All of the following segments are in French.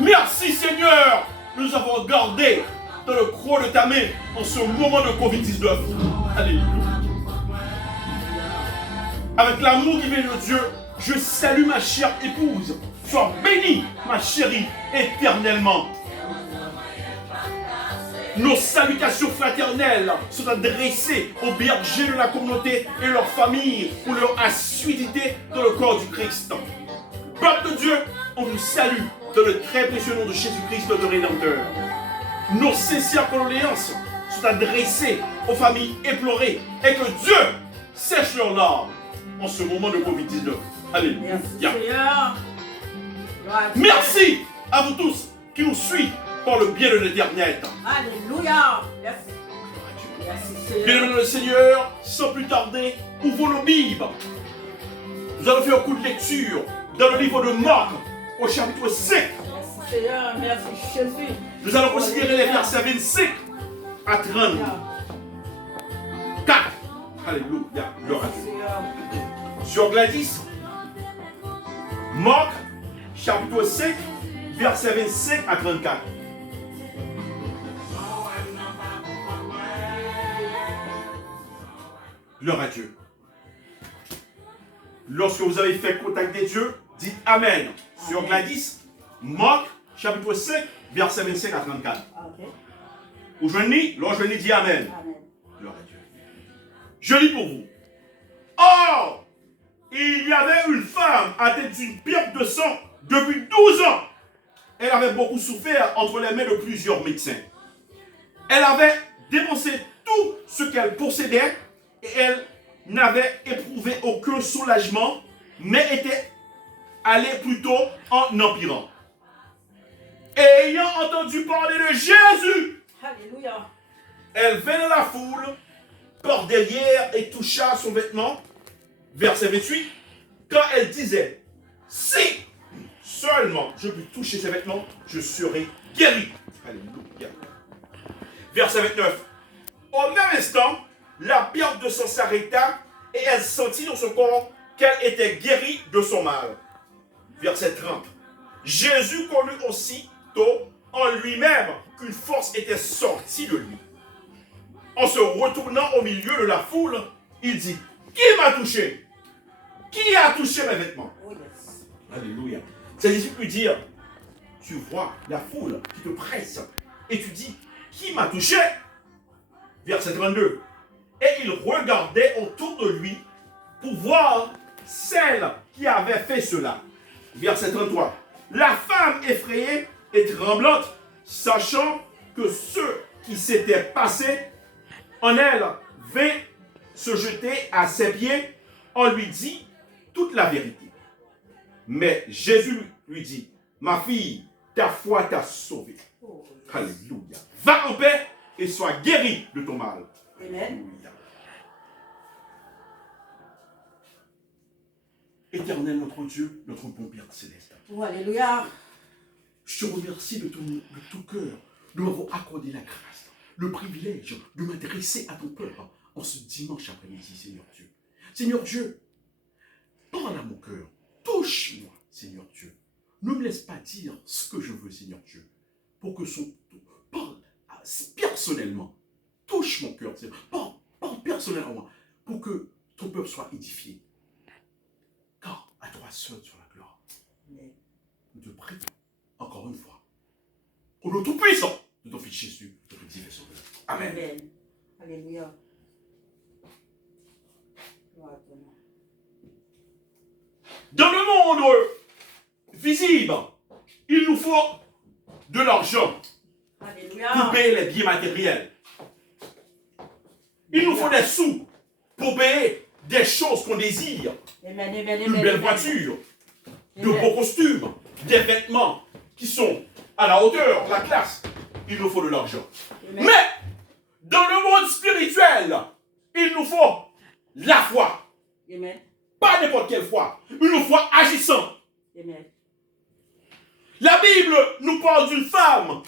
Merci Seigneur, nous avons gardé dans le creux de ta main en ce moment de Covid-19. Alléluia. Avec l'amour qui vient de Dieu, je salue ma chère épouse. Sois bénie, ma chérie, éternellement. Nos salutations fraternelles sont adressées aux bergers de la communauté et leurs familles pour leur assiduité dans le corps du Christ. Peuple de Dieu, on vous salue dans le très précieux nom de Jésus-Christ, notre Rédempteur. Nos sincères condoléances sont adressées aux familles éplorées et que Dieu sèche leurs larmes en ce moment de Covid-19. Alléluia. Merci à vous tous qui nous suivent par le biais de l'Internet. Alléluia. Merci. Bien aimé le Seigneur, sans plus tarder, ouvrons nos Bibles. Nous allons faire un coup de lecture dans le livre de Marc, au chapitre 5. Merci Seigneur, merci Jésus. Nous allons considérer les versets 25 à 34. Alléluia. Gloire à Dieu. Sur Gladys, Marc, chapitre 5, versets 25 à 34. Gloire à Dieu. Lorsque vous avez fait contact des dieux, dites Amen. Sur Gladys, Marc, chapitre 5, versets 25 à 34. Okay. Ou je lis, lorsque je lis, dis Amen. Amen. Gloire à Dieu. Je lis pour vous. Or, il y avait une femme atteinte d'une perte de sang depuis 12 ans. Elle avait beaucoup souffert entre les mains de plusieurs médecins. Elle avait dépensé tout ce qu'elle possédait et elle n'avait éprouvé aucun soulagement, mais était allée plutôt en empirant. Et ayant entendu parler de Jésus, Alléluia. elle vint dans la foule par derrière et toucha son vêtement. Verset 28, quand elle disait, si seulement je puis toucher ses vêtements, je serai guéri. Alléluia. Verset 29, au même instant, la perte de sang s'arrêta et elle sentit dans son corps qu'elle était guérie de son mal. Verset 30, Jésus connut aussitôt en lui-même qu'une force était sortie de lui. En se retournant au milieu de la foule, il dit, qui m'a touché? Qui a touché mes vêtements? Oh yes. Alléluia. C'est difficile de dire, tu vois la foule qui te presse et tu dis, qui m'a touché? Verset 32. Et il regardait autour de lui pour voir celle qui avait fait cela. Verset 33. La femme effrayée et tremblante, sachant que ce qui s'était passé en elle vint se jeter à ses pieds, on lui dit toute la vérité. Mais Jésus lui dit, ma fille, ta foi t'a sauvée. Oh, yes. Alléluia. Va en paix et sois guérie de ton mal. Amen. Alléluia. Éternel notre Dieu, notre bon Père céleste. Oh, alléluia. Je te remercie de tout cœur de m'avoir accordé la grâce, le privilège de m'adresser à ton peuple en ce dimanche après-midi, Seigneur Dieu. Seigneur Dieu, parle à mon cœur, touche-moi, Seigneur Dieu. Ne me laisse pas dire ce que je veux, Seigneur Dieu, pour que parle personnellement. Touche mon cœur, Seigneur. Parle personnellement, pour que ton peuple soit édifié. Car à toi seul sur la gloire. Amen. Nous te prions encore une fois. Au nom tout-puissant de ton Fils Jésus, notre divin Sauveur. Amen. Amen. Alléluia. Gloire à ton nom. Dans le monde visible, il nous faut de l'argent pour Alléluia. payer les biens matériels. Il nous faut des sous pour payer des choses qu'on désire. Amen, amen, Une amen, belle amen. voiture, de Amen. beaux costumes, des vêtements qui sont à la hauteur, la classe. Il nous faut de l'argent. Amen. Mais, dans le monde spirituel, il nous faut la foi. Amen. Pas n'importe quelle foi. Une foi agissante. Amen. La Bible nous parle d'une femme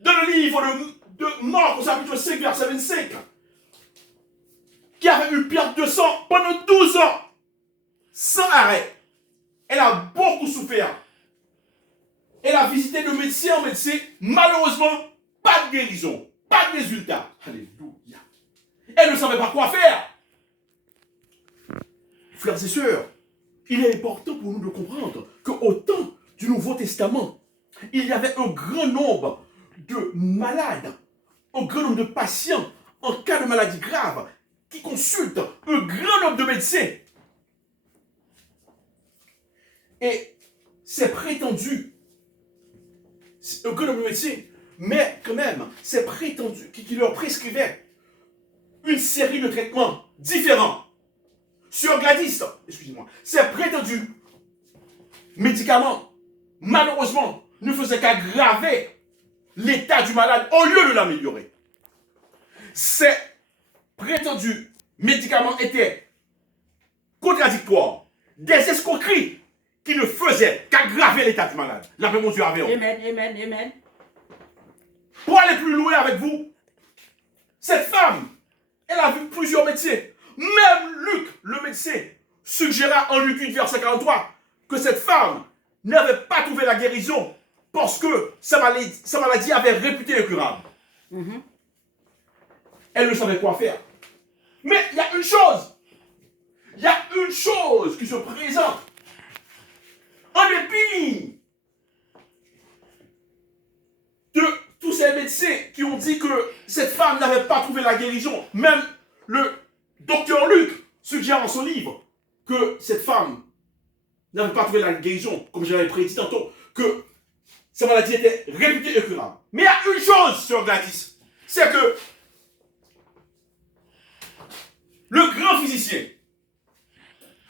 dans le livre de Marc, au chapitre 5, verset 25, qui avait eu perte de sang pendant 12 ans, sans arrêt. Elle a beaucoup souffert. Elle a visité de médecin en médecin. Malheureusement, pas de guérison, pas de résultat. Alléluia. Elle ne savait pas quoi faire. Frères et sœurs, il est important pour nous de comprendre qu'au temps du Nouveau Testament, il y avait un grand nombre de malades, un grand nombre de patients en cas de maladie grave qui consultent un grand nombre de médecins. Et c'est prétendu, un grand nombre de médecins, mais quand même, c'est prétendu qui leur prescrivait une série de traitements différents. Sur Gladys, excusez-moi, c'est prétendu médicaments, malheureusement, ne faisaient qu'aggraver l'état du malade au lieu de l'améliorer. Ces prétendus médicaments étaient contradictoires, des escroqueries qui ne faisaient qu'aggraver l'état du malade. La paix, mon Dieu, avec vous. Amen, amen, amen. Pour aller plus loin avec vous, cette femme, elle a vu plusieurs médecins. Même Luc, le médecin, suggéra en Luc 8, verset 43, que cette femme n'avait pas trouvé la guérison parce que sa maladie avait réputé incurable. Elle ne savait quoi faire. Mais il y a une chose. Il y a une chose qui se présente. En dépit de tous ces médecins qui ont dit que cette femme n'avait pas trouvé la guérison, même le docteur Luc suggère dans son livre que cette femme n'avait pas trouvé la guérison, comme j'avais prédit tantôt, que sa maladie était réputée incurable. Mais il y a une chose sur Gladys, c'est que le grand physicien,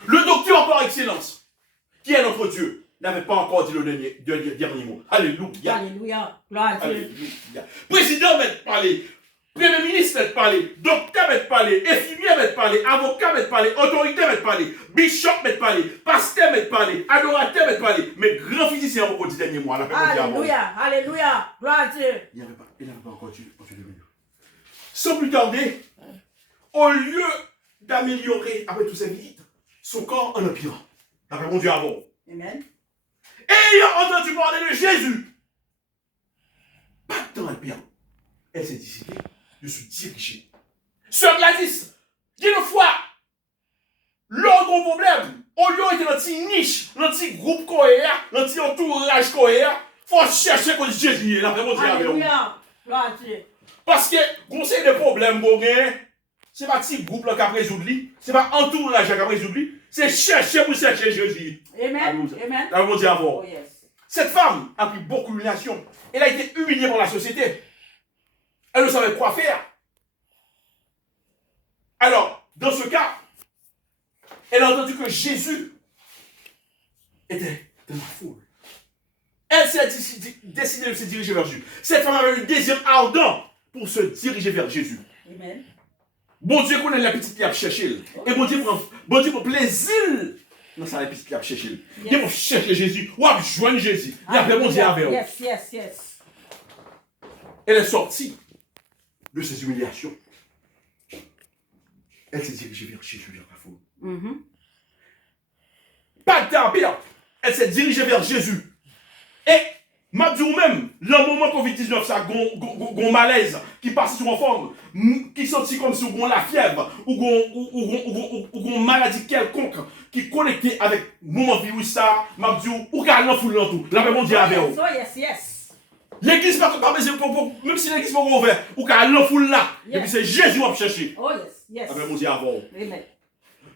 le docteur par excellence, qui est notre Dieu, n'avait pas encore dit le dernier mot. Alléluia. Alléluia. Gloire à Dieu. Alléluia. Président m'a parlé, Premier ministre m'a parlé, docteur m'a parlé, infirmier m'a parlé, avocat m'a parlé, autorité m'a parlé, bishop m'a parlé, pasteur m'a parlé, adorateur m'a parlé, mais grand physicien au dit dernier mot. Alléluia. Alléluia. Gloire à Dieu. Il n'avait pas encore dit le dernier mot. Sans plus tarder, au lieu d'améliorer avec toutes ces visites, son corps en empirant. Après mon Dieu avant. Amen. Ayant entendu parler de Jésus, pas de temps à perdre. Elle s'est décidée de se diriger. Sœur Gladys, une fois, l'autre gros problème, au lieu d'être dans une niche, dans un groupe cohérent, dans un entourage cohérent, il faut chercher que Jésus est là. Après mon Dieu avant. Alléluia. Gloire à Dieu. Parce que, vous savez, des problèmes, c'est pas petit groupe qui a résoudre, c'est pas entourage qui a résoudre, c'est chercher pour chercher Jésus. Amen. Amen. Là, on dit avant. Oh yes. Cette femme a pris beaucoup d'humiliation. Elle a été humiliée par la société. Elle ne savait quoi faire. Alors, dans ce cas, elle a entendu que Jésus était dans la foule. Elle s'est décidée de se diriger vers Jésus. Cette femme avait un désir ardent pour se diriger vers Jésus. Amen. Bon Dieu connaît la petite qui a cherché. Et bon Dieu prend plaisir dans sa petite qui a cherché. Il va chercher Jésus. Ou à joindre Jésus. Il a fait bon Dieu avec elle. Yes, yes, yes. Elle est sortie de ses humiliations. Elle s'est dirigée vers Jésus, vers la foule. Pas de temps à perdre. Elle s'est dirigée vers Jésus. Et, m'a dit même, le moment Covid-19, ça a un malaise qui passe sur une forme, qui sortit comme si on a la fièvre, ou une maladie quelconque, qui est connectée avec le moment virus, ça, m'a dit, ou qu'elle a foule dans tout. La paix mondiale avec vous. Oh yes, yes. L'église pas besoin même si l'église pas ouverte, ou qu'elle a foule là. Et puis c'est Jésus qui va chercher. Oh yes, yes. La paix mondiale avec vous. Amen.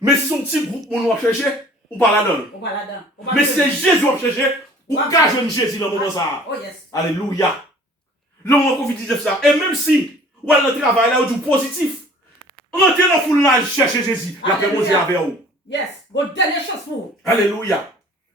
Mais si son petit groupe, on va chercher, ou pas là-dedans. On va là-dedans. Mais si c'est Jésus qui va chercher, ou qu'à jeune Jésus dans le moment ça. Oh yes. Alléluia. Le moment Covid-19 ça. Et même si, ou à le travail là, ou du positif, rentrez dans la foule là, chercher Jésus. La paix mondiale avec vous. Yes. Bonne dernière chance pour vous. Alléluia.